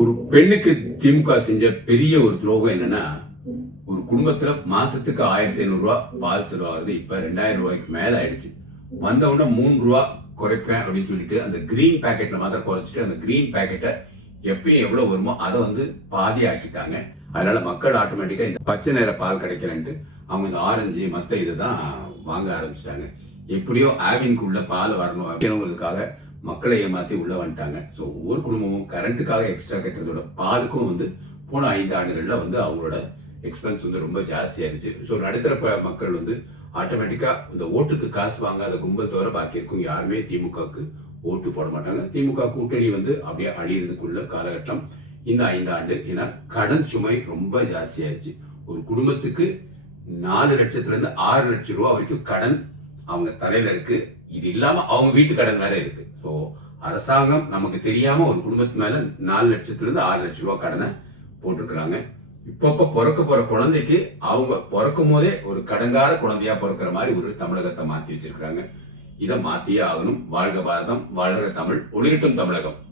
ஒரு பெண்ணுக்கு திமுக செஞ்ச பெரிய ஒரு துரோகம் என்னன்னா, ஒரு குடும்பத்துல மாசத்துக்கு 1500 ரூபாய் பால் செலவாகுது. இப்ப 2000 ரூபாய்க்கு மேல ஆயிடுச்சு. வந்த உடனே 3 ரூபாய் குறைப்பேன் அப்படின்னு சொல்லிட்டு அந்த கிரீன் பாக்கெட்ல மாத்திரம் குறைச்சிட்டு அந்த கிரீன் பாக்கெட்டை எப்பயும் எவ்வளவு வருமோ அதை வந்து பாதி ஆக்கிட்டாங்க. அதனால மக்கள் ஆட்டோமேட்டிக்கா இந்த பச்சை நிற பால் கிடைக்கலன்ட்டு அவங்க இந்த ஆரஞ்சு மத்த இதுதான் வாங்க ஆரம்பிச்சிட்டாங்க. எப்படியோ ஆவின்குள்ள பால் வரணும் அப்படிங்கிறதுக்காக மக்களை ஏமாத்தி உள்ள வந்துட்டாங்க. ஸோ ஒவ்வொரு குடும்பமும் கரண்ட்டுக்காக எக்ஸ்ட்ரா கட்டுறதோட பாலுக்கும் வந்து போன 5 ஆண்டுகள்ல வந்து அவங்களோட எக்ஸ்பென்ஸ் வந்து ரொம்ப ஜாஸ்தியாயிருச்சு. ஸோ நடுத்தர மக்கள் வந்து ஆட்டோமேட்டிக்கா இந்த ஓட்டுக்கு காசு வாங்காத கும்பல் தவிர பாக்கி இருக்கும் யாருமே திமுகவுக்கு ஓட்டு போட மாட்டாங்க. திமுக கூட்டணி வந்து அப்படியே அழியறதுக்குள்ள காலகட்டம் இந்த 5 ஆண்டு. ஏன்னா கடன் சுமை ரொம்ப ஜாஸ்தியாயிருச்சு. ஒரு குடும்பத்துக்கு 4 லட்சத்துல இருந்து 6 லட்சம் ரூபாய் வரைக்கும் கடன் அவங்க தலையில இருக்கு. இது இல்லாம அவங்க வீட்டு கடன் வேற இருக்கு. ஸோ அரசாங்கம் நமக்கு தெரியாம ஒரு குடும்பத்து மேல 4 லட்சத்துல இருந்து 6 லட்சம் ரூபாய் கடனை போட்டிருக்கிறாங்க. இப்பப்ப பிறக்க போற குழந்தைக்கு அவங்க பிறக்கும் போதே ஒரு கடங்கார குழந்தையா பிறக்கிற மாதிரி ஒரு தமிழகத்தை மாத்தி வச்சிருக்கிறாங்க. இதை மாத்தியே ஆகணும். வாழ்க பாரதம், வாழ்க தமிழ், ஒளிரட்டும் தமிழகம்.